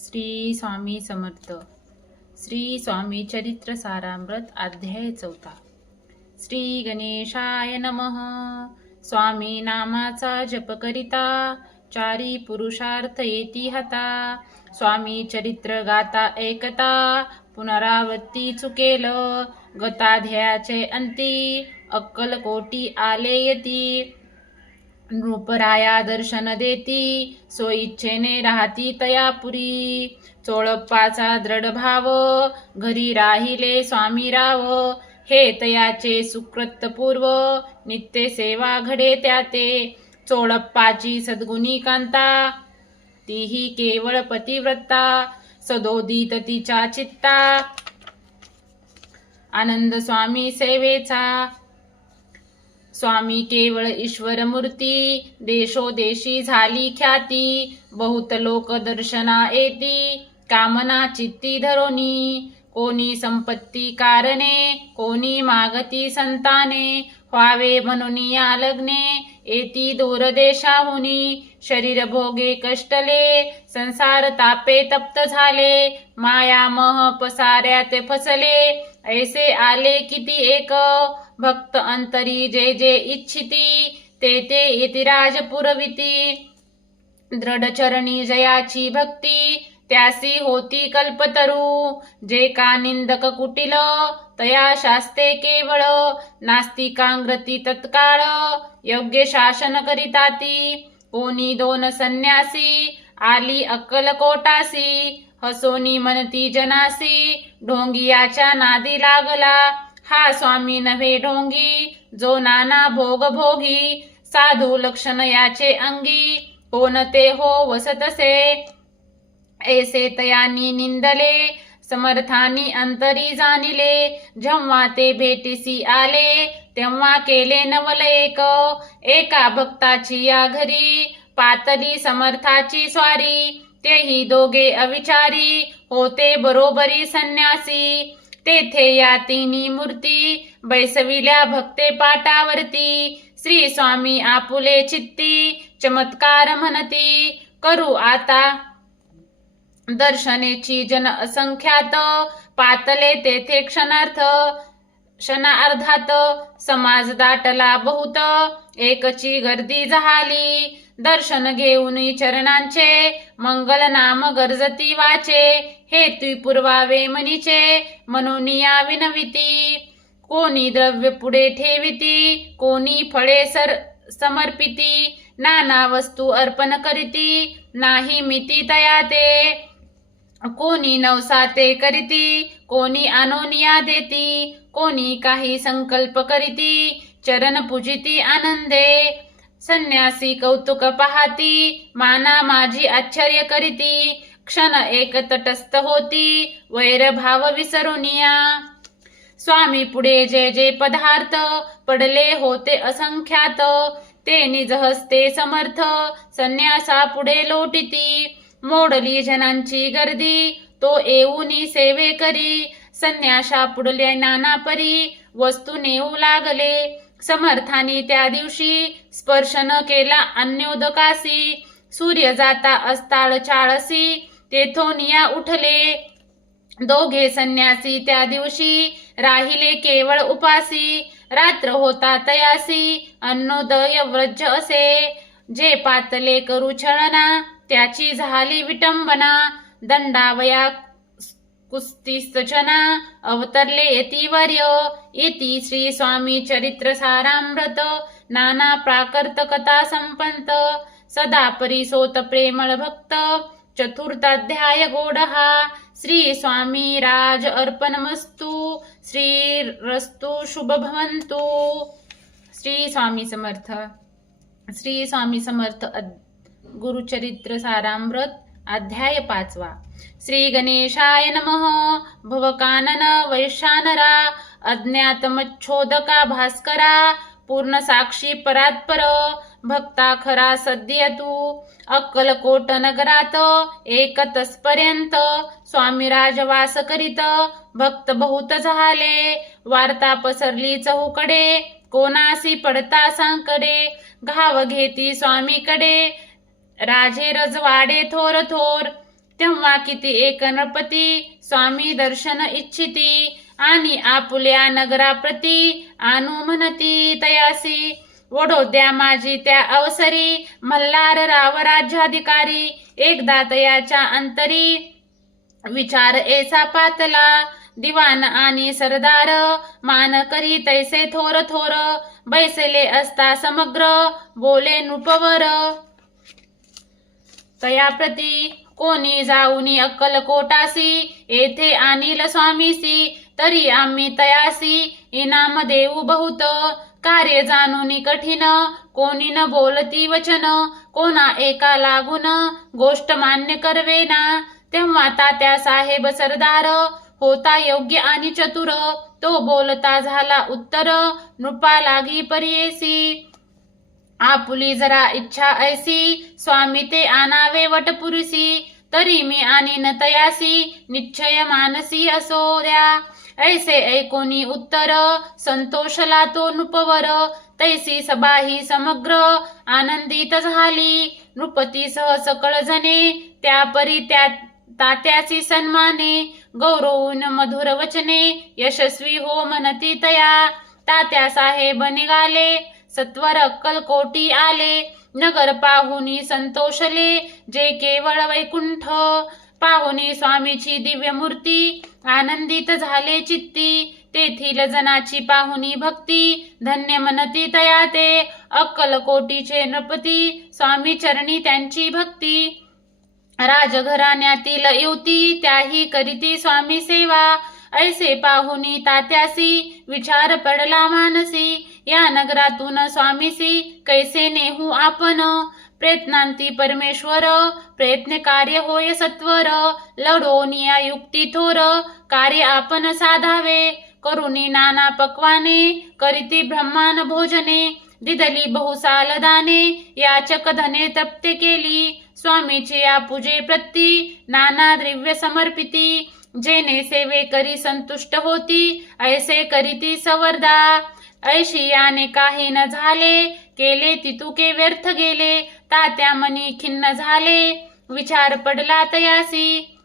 श्री स्वामी समर्थ. श्री स्वामी चरित्र सारामृत अध्याय चौथा. श्री गणेशाय नमः. स्वामी नामाचा जप करिता चारी पुरुषार्थ येती हता. स्वामी चरित्र गाता ऐकता पुनरावृत्ती चुकेल. गताध्यायाचे अंती अक्कल कोटी आले येती. नृपराया दर्शन देती सोइच्छेने राहती तयापुरी. चोळप्पाचा दृढ भाव घरी राहिले स्वामी राव. हे तयाचे सुकृत पूर्व नित्य सेवा घडे त्याते. चोळप्पाची सद्गुणी कांता तीही केवळ पतिव्रता सदोदित तिच्या चित्ता. आनंद स्वामी सेवेचा स्वामी केवळ ईश्वर मूर्ती देशोदेशी झाली ख्याती बहुत लोक दर्शना येती कामना चित्ती धरोनी कोणी संपत्ती कारणे कोणी मागती संताने व्हावे म्हणून या लग्ने येती दूरदेशाहुनी शरीर भोगे कष्टले संसार तापे तप्त झाले माया मह पसाऱ्यात फसले ऐसे आले किती एक भक्त अंतरी जे जे इच्छिती ते ते इतिराज पुरविती दृढ चरणी जयाची भक्ती त्यासी होती कल्पतरू। जे का निंदक कुटिल तया शास्ते केवळ। नास्तिकांग्रती तत्काळ योग्य शासन करिताती। कोणी दोन संन्यासी आली अक्कल कोटासी। हसोनी मनती जनासी ढोंगियाच्या नादी लागला। हा स्वामी नव्हे ढोंगी जो नाना भोग भोगी साधू लक्षण याचे अंगी कोणते हो वसतसे? ऐसे तयानी निंदले समर्थानी अंतरी जाणिले जेव्हा ते भेटीसी आले तेव्हा केले नवल एक एका भक्ताची या घरी पातली समर्थाची स्वारी तेही दोघे अविचारी होते बरोबरी संन्यासी. तेथे या तिन्ही मूर्ती बैसविल्या भक्ते पाटावरती. श्री स्वामी आपुले चित्ती चमत्कार म्हणती करू आता. दर्शनेची जन असंख्यात पातले तेथे क्षणार्थ क्षणार्धात समाज दाटला बहुत. एकची गर्दी झाली दर्शन घेऊन चरणांचे मंगल नाम गरजती वाचे हे ती पुरवावे मनीचे म्हणून या विनविती. कोणी द्रव्य पुढे ठेविती कोणी फळे सर समर्पिती नाना वस्तू अर्पण करीती नाही मिती तया ते कोणी नवसाते करीती कोणी अनोनिया देती कोणी काही संकल्प करीती चरण पूजिती आनंदे. संन्यासी कौतुक पाहती माना माझी आश्चर्य करीती. क्षण एक तटस्थ होती वैरभाव विसरुनिया. स्वामी पुढे जे जे पदार्थ पडले होते असंख्यात ते निज हस्ते समर्थ संन्यासा पुढे लोटिती. मोडली जनांची गर्दी तो येऊनी सेवे करी. संन्यासा पुढले नाना परी वस्तू नेऊ लागले. समर्थाने त्या दिवशी स्पर्श न केला अन्योदकासी. सूर्य जाता अस्ताळ चाळसी तेथून या उठले. दोघे संन्यासी त्या दिवशी राहिले केवळ उपासी. रात्र होता तयासी अन्नोदय व्रज असे. जे पातले करू छळना त्याची झाली विटंबना. दंडावया कुस्तिस्तचना अवतरले येती वर्य. येती श्री स्वामी चरित्र सारामृत. नाना प्राकृत कथा संपंत. सदा परिसोत प्रेमळ भक्त. चतुर्थाध्याय गोडहा. श्री स्वामी राज अर्पणमस्तु. श्री रस्तु शुभ भवंतु श्री स्वामी समर्थ. श्री स्वामी समर्थ गुरुचरित्र सारामृत. अध्याय पाचवा. श्री गणेशाय नमः. भवकानन वैशानरा अज्ञातमच्छोदका भास्करा. पूर्ण साक्षी परात्पर. भक्ता खरा सद्य तू अक्कलकोट नगरात एक स्वामी राजवास करीत. भक्त बहुत झाले. वार्ता पसरली चहूकडे. कोणासी पडता सांकडे. घाव घेती स्वामीकडे. राजे रजवाडे थोर थोर तेव्हा किती एक नृपती स्वामी दर्शन इच्छिती आणि आपुल्या नगराप्रती आणू म्हणती तयासी. द्या माझी त्या अवसरी मल्हार राव राज्याधिकारी एकदा तयाच्या अंतरी. विचार ऐसा पातला दिवान आणि सरदार मान करी तैसे थोर थोर बैसले असता समग्र बोले नृपवर. तयाप्रती कोणी जाऊनी अक्कलकोटासी येथे आणील स्वामीसी तरी आम्ही तयासी इनाम देऊ बहुत. कार्य जाणून कठीण कोणी न बोलती वचन कोणा एका लागून गोष्ट मान्य करवेना. तेव्हा तात्या साहेब सरदार होता योग्य आणि चतुर तो बोलता झाला उत्तर नृपा लागी पर्येसी. आपुली जरा इच्छा ऐसी स्वामी ते आणावे वटपुरुषी तरी मी आणि न तयासी निश्चय मानसी असो द्या. ऐसे ऐकोनी उत्तर संतोषला तो नृपवर तैसी सबाही समग्र आनंदित झाली. नृपती सह सकळ जने त्या परी त्या तात्याची सन्माने गौरवून मधुर वचने यशस्वी हो मनती तया. तात्या साहेब निघाले सत्वर अक्कलकोटी आले नगर पाहुनी संतोषले जे केवळ वैकुंठ. पाहुनी स्वामीची दिव्य मूर्ती आनंदित झाले चित्ती तेथील जनाची पाहुनी भक्ती धन्य मनती तया ते. अक्कलकोटीचे नृपती स्वामी चरणी त्यांची भक्ती. राजघराण्यातील युवती त्याही करीती स्वामी सेवा. ऐसे पाहुनी तात्यासी विचार पडला मानसी. या नगरातून स्वामीसी कैसे नेहू आपण? प्रयत्नांती परमेश्वर प्रयत्न कार्य होय सत्वर लढोनिया युक्ती थोर कार्य आपण साधावे. करुणी नाना पक्वाने करीती ब्रह्मान भोजने दिदली बहुसाल दाने याचक धने तप्त केली. स्वामीची या पूजे प्रती नाना द्रव्य समर्पिती. जेने सेवे करी संतुष्ट होती ऐसे करीती सवर्दा ऐशी याने काही न झाले केले तितुके व्यर्थ गेले तात्या मनी खिन्न झाले. विचार पडला तयासी.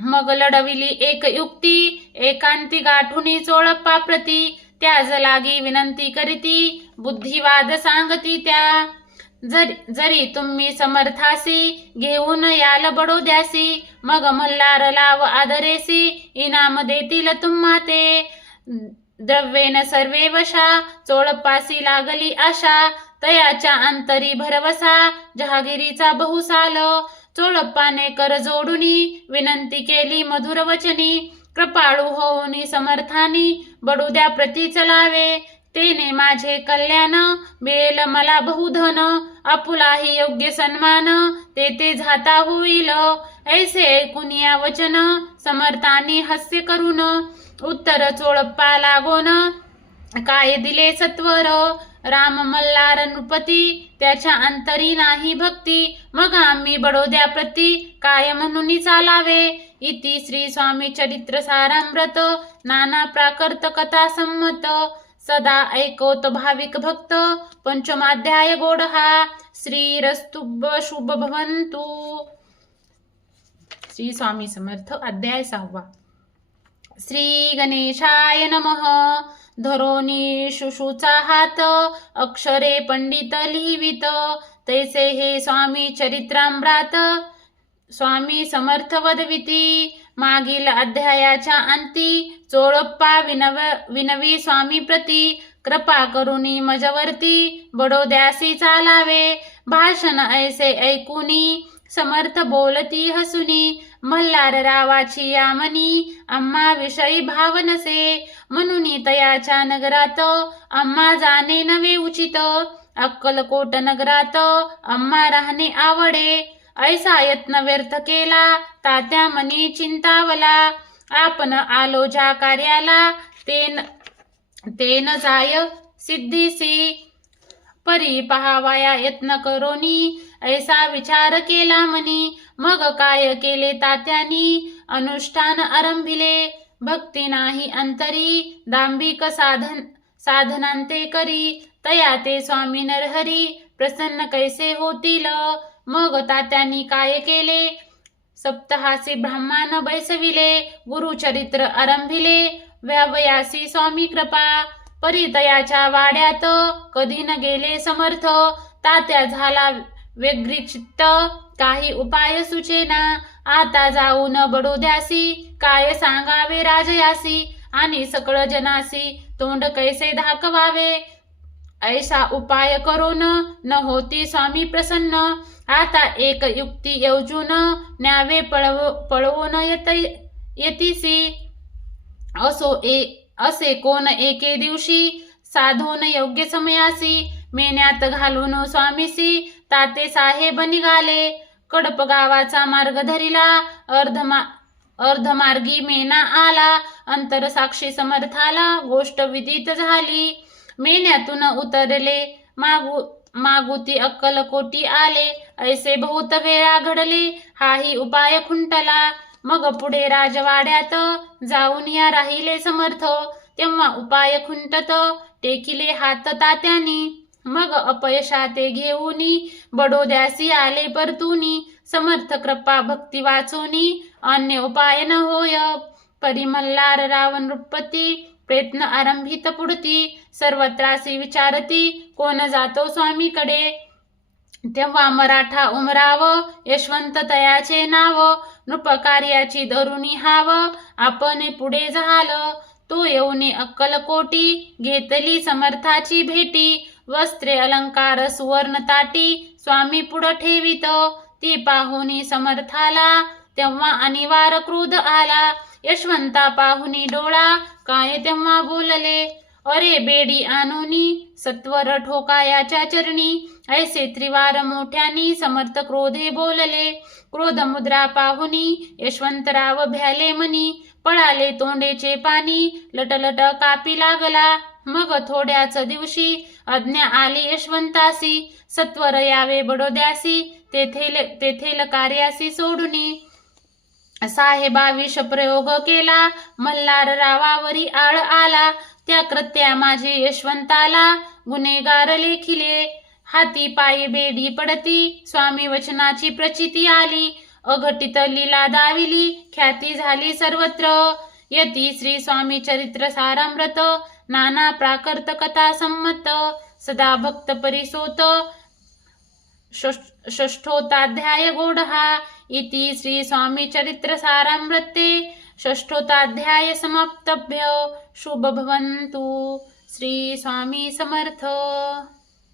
मग लढविली एक युक्ती एकांती गाठुनी चोळप्पा प्रती. त्याज लागी विनंती करीती बुद्धिवाद सांगती त्या. जरी जरी तुम्ही समर्थासी घेऊन याल बडोद्यासी मग मल्हार लाव आदरेसी इनाम देतील तुम्हा ते द्रव्येन सर्वे वशा चोळपासी लागली आशा तयाच्या अंतरी भरवसा जहागिरीचा बहुसाल. चोळप्पाने कर जोडुनी विनंती केली मधुर वचनी कृपाळू होऊनी समर्थानी बडुद्या प्रती चलावे तेने माझे कल्याण मिळेल मला बहुधन आपुलाही योग्य सन्मान ते ते झाता होईल. ऐसे ऐकून या वचन समर्थानी हास्य करून उत्तर चोळप्पा लागोन काय दिले सत्वर? राम मल्हार नृपती त्याच्या अंतरी नाही भक्ती मग आम्ही बडोद्या प्रती काय म्हणून चालावे? इति श्री स्वामी चरित्र सारामृत नाना प्राकृत कथा संमत सदा ऐकोत भाविक भक्त पंचमाध्याय गोड हा. श्री रस्तुभ शुभ भवंतु श्री स्वामी समर्थ अध्याय सहावा. श्री गणेशाय नमः. धरोनी शुशुचा हात अक्षरे पंडित लिहिवित. तैसे हे स्वामी चरित्रामृत स्वामी समर्थ वदविती. मागील अध्यायाच्या अंती चोळप्पा विनव विनवी स्वामी प्रती कृपा करुनी मजवर्ती बडोद्यासी चालावे. भाषण ऐसे ऐकुनी समर्थ बोलती हसुनी मल्हार रावाची यामनी अम्मा विषयी भाव नसे म्हणून तयाच्या नगरात अम्मा जाणे नवे उचित. अक्कलकोट नगरात अम्मा राहणे आवडे. ऐसा यत्न व्यर्थ केला तात्या मनी चिंतावला. आपण आलो ज्या कार्याला तेन तेन जाय सिद्धीसी. परी पहावाया यत्न करोनी ऐसा विचार केला मनी मग काय केले तात्यानी? अनुष्ठान आरंभिले. भक्ती नाही अंतरी दांभिक साधन साधनांते करी. तया ते स्वामी नरहरी प्रसन्न कैसे होतील? मग तात्यांनी काय केले? सप्तहासी ब्राह्मण बैसविले गुरुचरित्र आरंभिले. व्यावयासी स्वामी कृपा परितयाच्या वाड्यात कधी न गेले समर्थ. तात्या झाला व्यग्रिचित्त काही उपाय सुचेना. आता जाऊन बडोद्यासी काय सांगावे राजयासी. आणि सकळ जनासी तोंड कैसे दाखवावे ऐसा उपाय करो न होती स्वामी प्रसन्न। आता एक युक्ती योजून न्यावे पळव पळवून येत येतीसी। असो ए असे कोण एके दिवशी साधून योग्य समयासी मेन्यात घालून स्वामीसी ताते साहेब निघाले। कडप गावाचा मार्ग धरिला अर्धमा अर्धमार्गी मेना आला अंतर साक्षी समर्थाला गोष्ट विदित झाली। मेन्यातून उतरले. मागू मागुती अक्कलकोटी आले. ऐसे बहुत वेळा घडले. हाही उपाय खुंटला. मग पुढे राजवाड्यात जाऊन या राहिले समर्थ. तेव्हा उपाय खुंटत. टेकिले हात तात्यानी. मग अपयशाते घेऊनी बडोद्यासी आले परतुनी. समर्थ कृपा भक्ती वाचोनी. अन्य उपाय न होय. परिमल्लार रावण नृपती. प्रयत्न आरंभित पुढती सर्वत्रासी विचारती कोण जातो स्वामीकडे? तेव्हा मराठा उमराव यशवंत तयाचे नाव नृपकार्याची धरुणी हाव आपण पुढे झालं तो येऊने अक्कलकोटी घेतली समर्थाची भेटी वस्त्रे अलंकार सुवर्ण ताटी स्वामी पुढं ठेवित ती पाहुनी समर्थाला तेव्हा अनिवार क्रोध आला यशवंता पाहुनी डोळा काय तेव्हा बोलले? अरे बेडी आनोनी सत्वर ठोकायाच्या चरणी. ऐसे त्रिवार मोठ्यानी समर्थ क्रोधे बोलले. क्रोध मुद्रा पाहुनी यशवंतराव भ्याले मनी. पळाले तोंडेचे पाणी लटलट कापी लागला. मग थोड्याच दिवशी अज्ञा आली यशवंतासी. सत्वर यावे बडोद्यासी तेथेल तेथेल कार्यासी सोडुनी. साहेबा विष प्रयोग केला. मल्हार रावावरी आळ आला. त्या कृत्या माझे यशवंताला गुन्हेगार लेखिले. हाती पायी बेडी पडती. स्वामी वचनाची प्रचिती आली. अघटित लीला दाविली. ख्याती झाली सर्वत्र. यती श्री स्वामी चरित्र सारामृत. नाना प्राकृत कथा संमत. सदा भक्त परिसोत. षष्ठोताध्याय षष्ठोताध्याय गोढहा. इति श्री स्वामी चरित्र सारामृते षष्ठोताध्याय समाप्तभ्य। शुभ भवन्तु श्री स्वामी समर्थ।